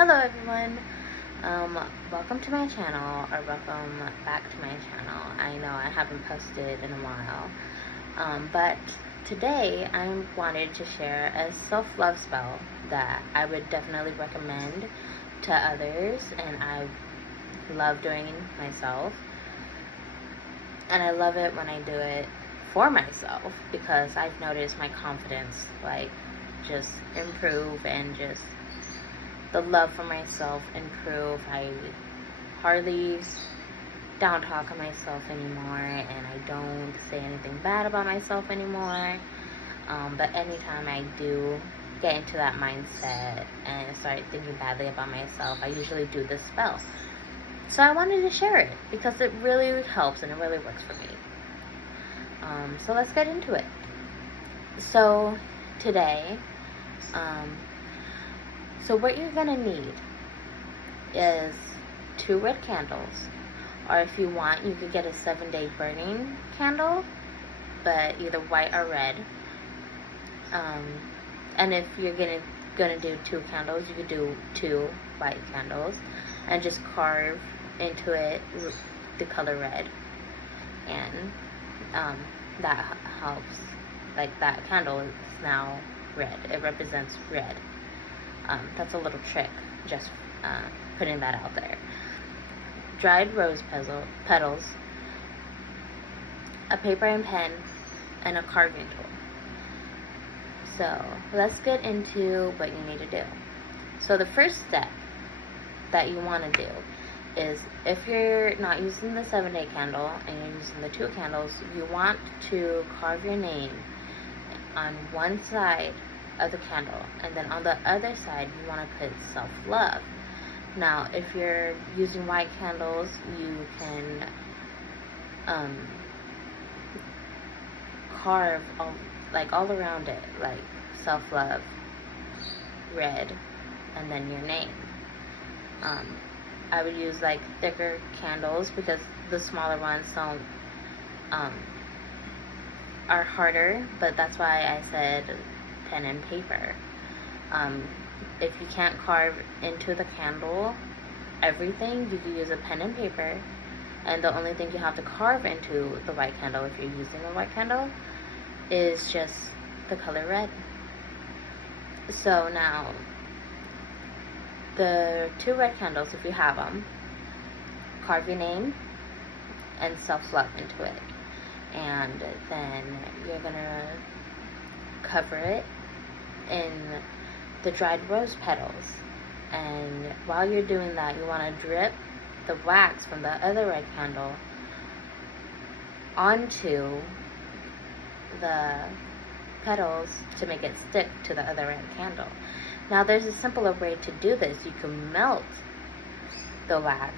Hello everyone, welcome to my channel, or welcome back to my channel. I know I haven't posted in a while, but today I wanted to share a self-love spell that I would definitely recommend to others, and I love doing myself, and I love it when I do it for myself, because I've noticed my confidence, just improve, and just the love for myself improve. I hardly down talk on myself anymore, and I don't say anything bad about myself anymore. But anytime I do get into that mindset and start thinking badly about myself, I usually do this spell. So I wanted to share it because it really helps and it really works for me. So let's get into it. So today, so what you're gonna need is 2 red candles, or if you want, you could get a 7-day burning candle, but either white or red. And if you're gonna do 2 candles, you could do 2 white candles and just carve into it the color red, and that helps. Like, that candle is now red. It represents red. That's a little trick, just putting that out there. Dried rose petals, a paper and pen, and a carving tool. So let's get into what you need to do. So the first step that you want to do is, if you're not using the 7-day candle and you're using the 2 candles, you want to carve your name on one side of the candle, and then on the other side you want to put self-love. Now, if you're using white candles, you can carve all around it, like self-love, red, and then your name. I would use thicker candles, because the smaller ones are harder, but that's why I said pen and paper. If you can't carve into the candle everything, you can use a pen and paper, and the only thing you have to carve into the white candle, if you're using a white candle, is just the color red. So now, the 2 red candles, if you have them, carve your name and self-love into it, and then you're gonna cover it in the dried rose petals. And while you're doing that, you want to drip the wax from the other red candle onto the petals to make it stick to the other red candle. Now, there's a simpler way to do this. You can melt the wax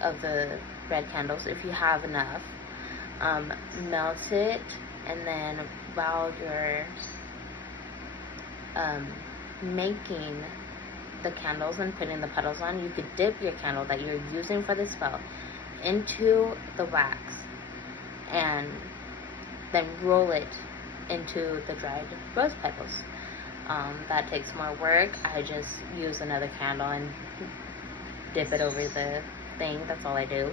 of the red candles if you have enough. Melt it, and then while you're making the candles and putting the petals on, you could dip your candle that you're using for the spell into the wax, and then roll it into the dried rose petals. That takes more work. I just use another candle and dip it over the thing. That's all I do.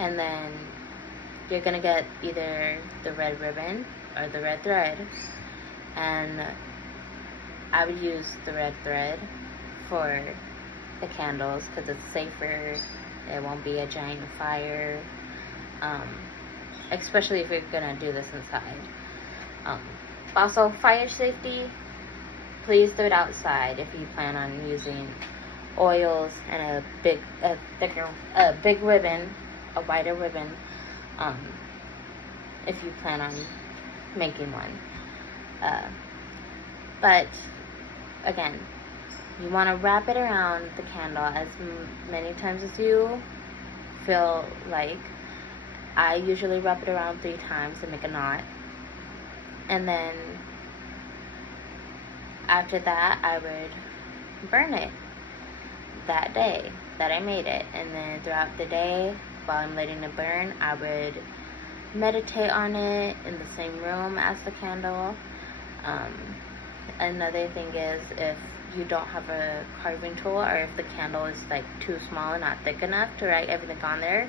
And then you're gonna get either the red ribbon or the red thread, and I would use the red thread for the candles because it's safer. It won't be a giant fire, especially if you're gonna do this inside. Also, fire safety, please do it outside if you plan on using oils and a big ribbon, a wider ribbon, if you plan on making one. But again, you want to wrap it around the candle as many times as you feel like. I usually wrap it around 3 times and make a knot. And then after that, I would burn it that day that I made it. And then throughout the day, while I'm letting it burn, I would meditate on it in the same room as the candle. Another thing is, if you don't have a carving tool, or if the candle is like too small and not thick enough to write everything on there,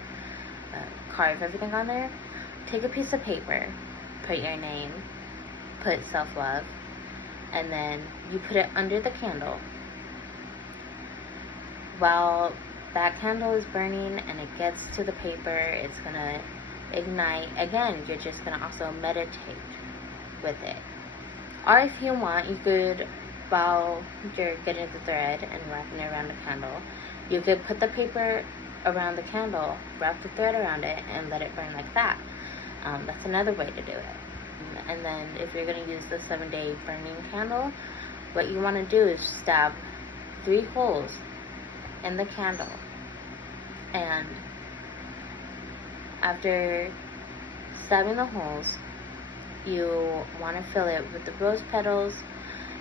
carve everything on there, take a piece of paper, put your name, put self-love, and then you put it under the candle. While that candle is burning and it gets to the paper, it's gonna ignite. Again, you're just gonna also meditate with it. Or if you want, you could, while you're getting the thread and wrapping it around the candle, you could put the paper around the candle, wrap the thread around it, and let it burn like that. That's another way to do it. And then if you're going to use the 7-day burning candle, what you want to do is stab 3 holes in the candle. And after stabbing the holes, you want to fill it with the rose petals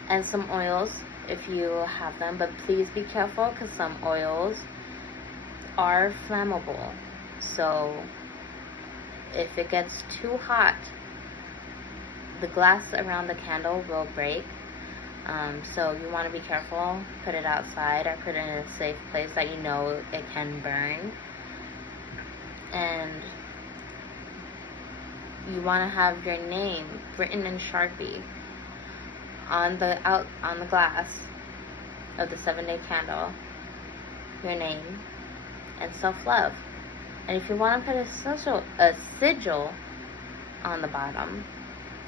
and some oils if you have them, but please be careful because some oils are flammable. So if it gets too hot, the glass around the candle will break. So you want to be careful. Put it outside or put it in a safe place that you know it can burn. And you want to have your name written in Sharpie on the glass of the 7-day candle, your name and self-love. And if you want to put a sigil on the bottom,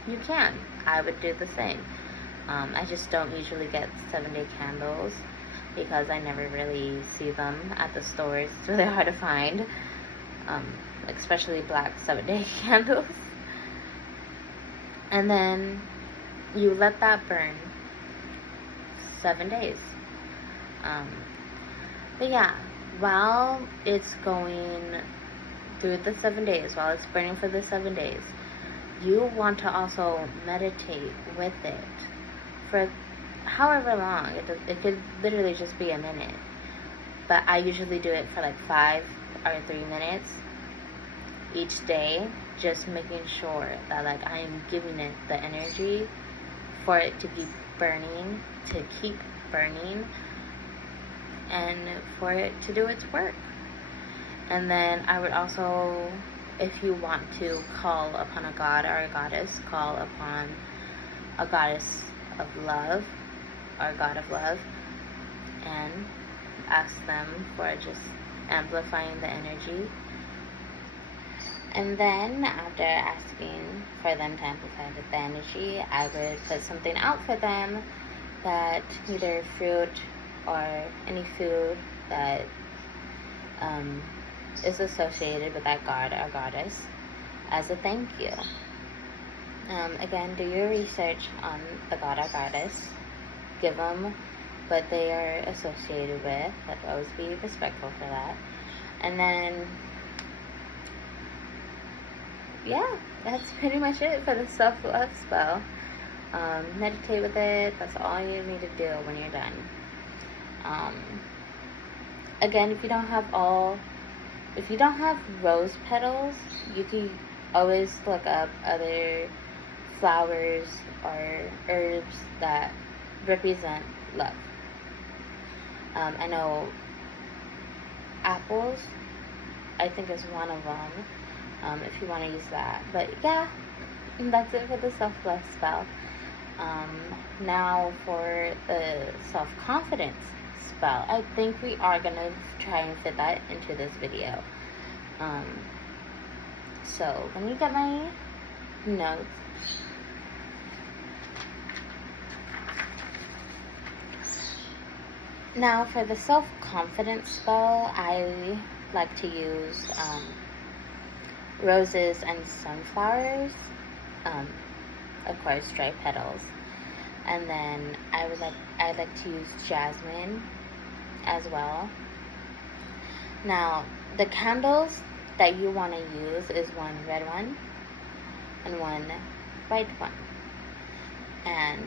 you can. I would do the same. I just don't usually get 7-day candles because I never really see them at the stores. It's really hard to find, especially black 7-day candles. And then you let that burn 7 days. But yeah, while it's going through the 7 days, while it's burning for the 7 days, you want to also meditate with it for however long. It could literally just be a minute, but I usually do it for like 5 or 3 minutes each day, just making sure that like I am giving it the energy for it to be burning, to keep burning, and for it to do its work. And then I would also, if you want to call upon a god or a goddess, call upon a goddess of love or a god of love and ask them for just amplifying the energy. And then after asking for them to amplify the energy, I would put something out for them, that either fruit or any food that is associated with that god or goddess, as a thank you. Again, do your research on the god or goddess. Give them what they are associated with. Let's always be respectful for that. And then, yeah, that's pretty much it for the self-love spell. Meditate with it. That's all you need to do when you're done. Again, if you don't have rose petals, you can always look up other flowers or herbs that represent love. I know apples, I think, is one of them, if you want to use that. But yeah, that's it for the self-love spell. Now for the self-confidence spell. I think we are going to try and fit that into this video. So let me get my notes. Now for the self-confidence spell, I like to use roses and sunflowers, of course dry petals, and then I like to use jasmine as well. Now the candles that you want to use is one red one and one white one, and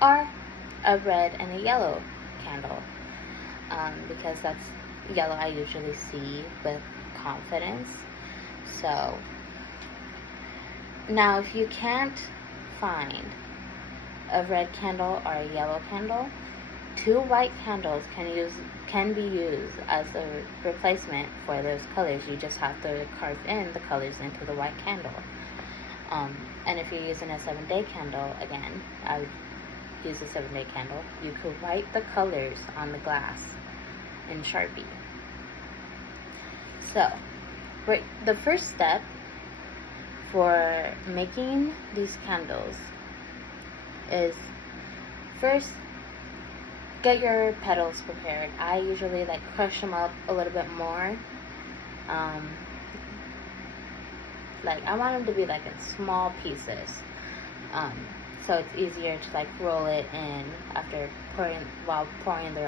or a red and a yellow candle, because that's yellow I usually see with confidence. So now if you can't find a red candle or a yellow candle. 2 white candles can be used as a replacement for those colors. You just have to carve in the colors into the white candle. And if you're using a 7-day candle, again, I would use a 7-day candle. You could write the colors on the glass in Sharpie. So, the first step for making these candles is first get your petals prepared. I usually like crush them up a little bit more. Like I want them to be like in small pieces, so it's easier to like roll it in after pouring the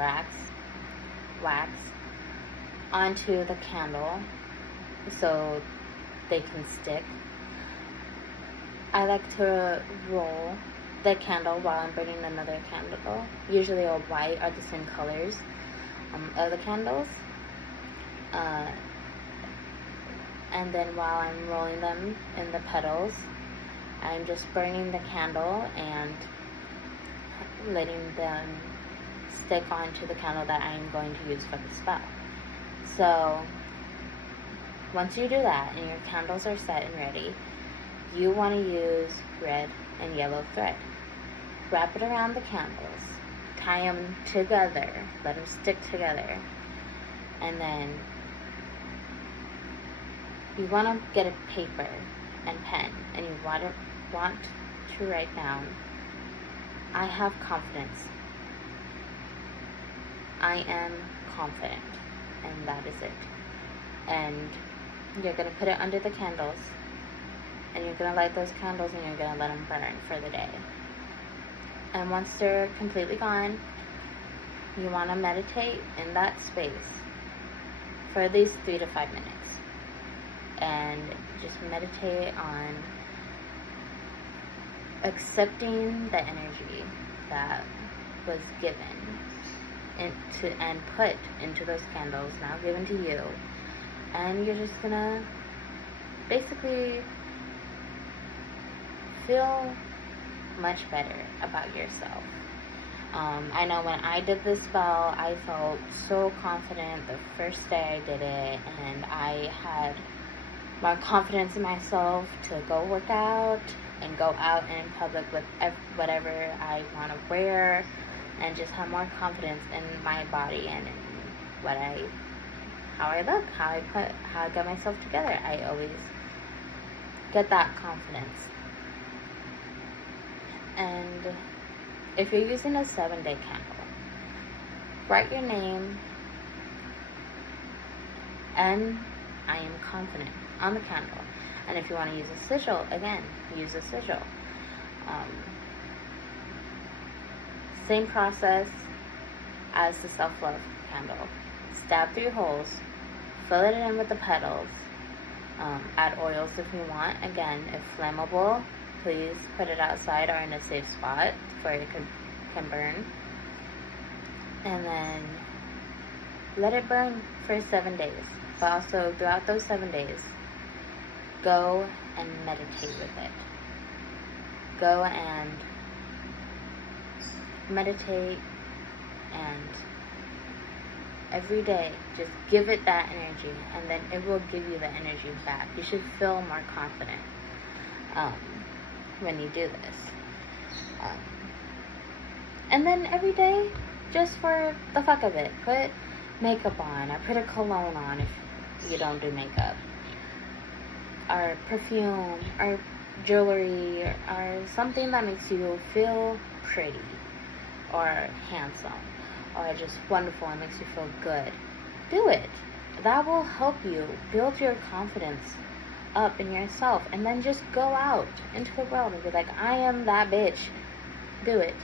wax onto the candle so they can stick. I like to roll the candle while I'm burning another candle. Usually all white are the same colors of the candles. And then while I'm rolling them in the petals, I'm just burning the candle and letting them stick onto the candle that I'm going to use for the spell. So once you do that and your candles are set and ready, you want to use red and yellow thread. Wrap it around the candles, tie them together, let them stick together, and then you want to get a paper and pen, and you want to write down, I have confidence. I am confident, and that is it. And you're going to put it under the candles, and you're going to light those candles, and you're going to let them burn for the day. And once they're completely gone, you want to meditate in that space for at least 3 to 5 minutes. And just meditate on accepting the energy that was given and put into those candles, now given to you. And you're just gonna basically feel much better about yourself. I know when I did this spell, I felt so confident the first day I did it, and I had more confidence in myself to go work out and go out in public with whatever I want to wear, and just have more confidence in my body and in how I look, how I get myself together. I always get that confidence. And if you're using a 7-day candle, write your name and I am confident on the candle. And if you want to use a sigil, again, use a sigil. Same process as the self-love candle. Stab 3 holes, fill it in with the petals, add oils if you want. Again, if flammable, please put it outside or in a safe spot where it can burn. And then let it burn for 7 days. But also throughout those 7 days, go and meditate with it. Go and meditate, and every day just give it that energy, and then it will give you the energy back. You should feel more confident when you do this. And then every day, just for the fuck of it, put makeup on, or put a cologne on if you don't do makeup, or perfume, or jewelry, or something that makes you feel pretty, or handsome, or just wonderful and makes you feel good. Do it. That will help you build your confidence up in yourself, and then just go out into the world and be like, I am that bitch. Do it.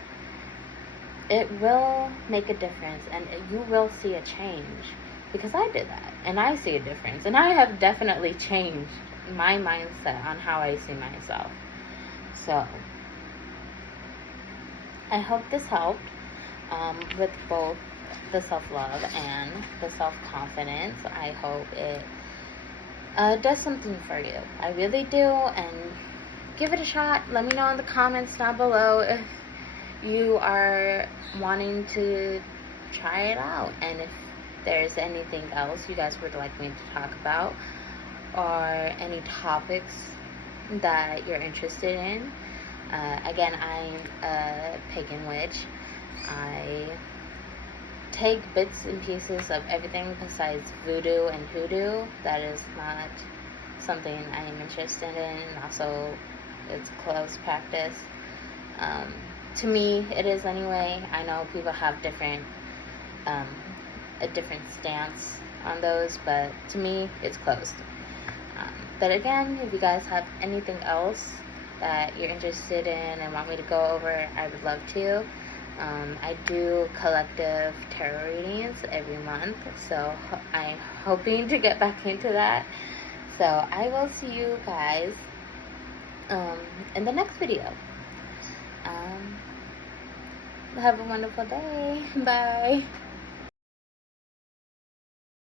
It will make a difference, and you will see a change, because I did that, and I see a difference, and I have definitely changed my mindset on how I see myself. So I hope this helped with both the self-love and the self-confidence. I hope it does something for you. I really do, and give it a shot. Let me know in the comments down below if you are wanting to try it out, and if there's anything else you guys would like me to talk about, or any topics that you're interested in. Again, I'm a pagan witch. I take bits and pieces of everything besides voodoo and hoodoo. That is not something I am interested in. Also, it's close practice. To me, it is anyway. I know people have a different stance on those, but to me, it's closed. But again, if you guys have anything else that you're interested in and want me to go over, I would love to. I do collective tarot readings every month, so I'm hoping to get back into that. So I will see you guys in the next video. Have a wonderful day. Bye.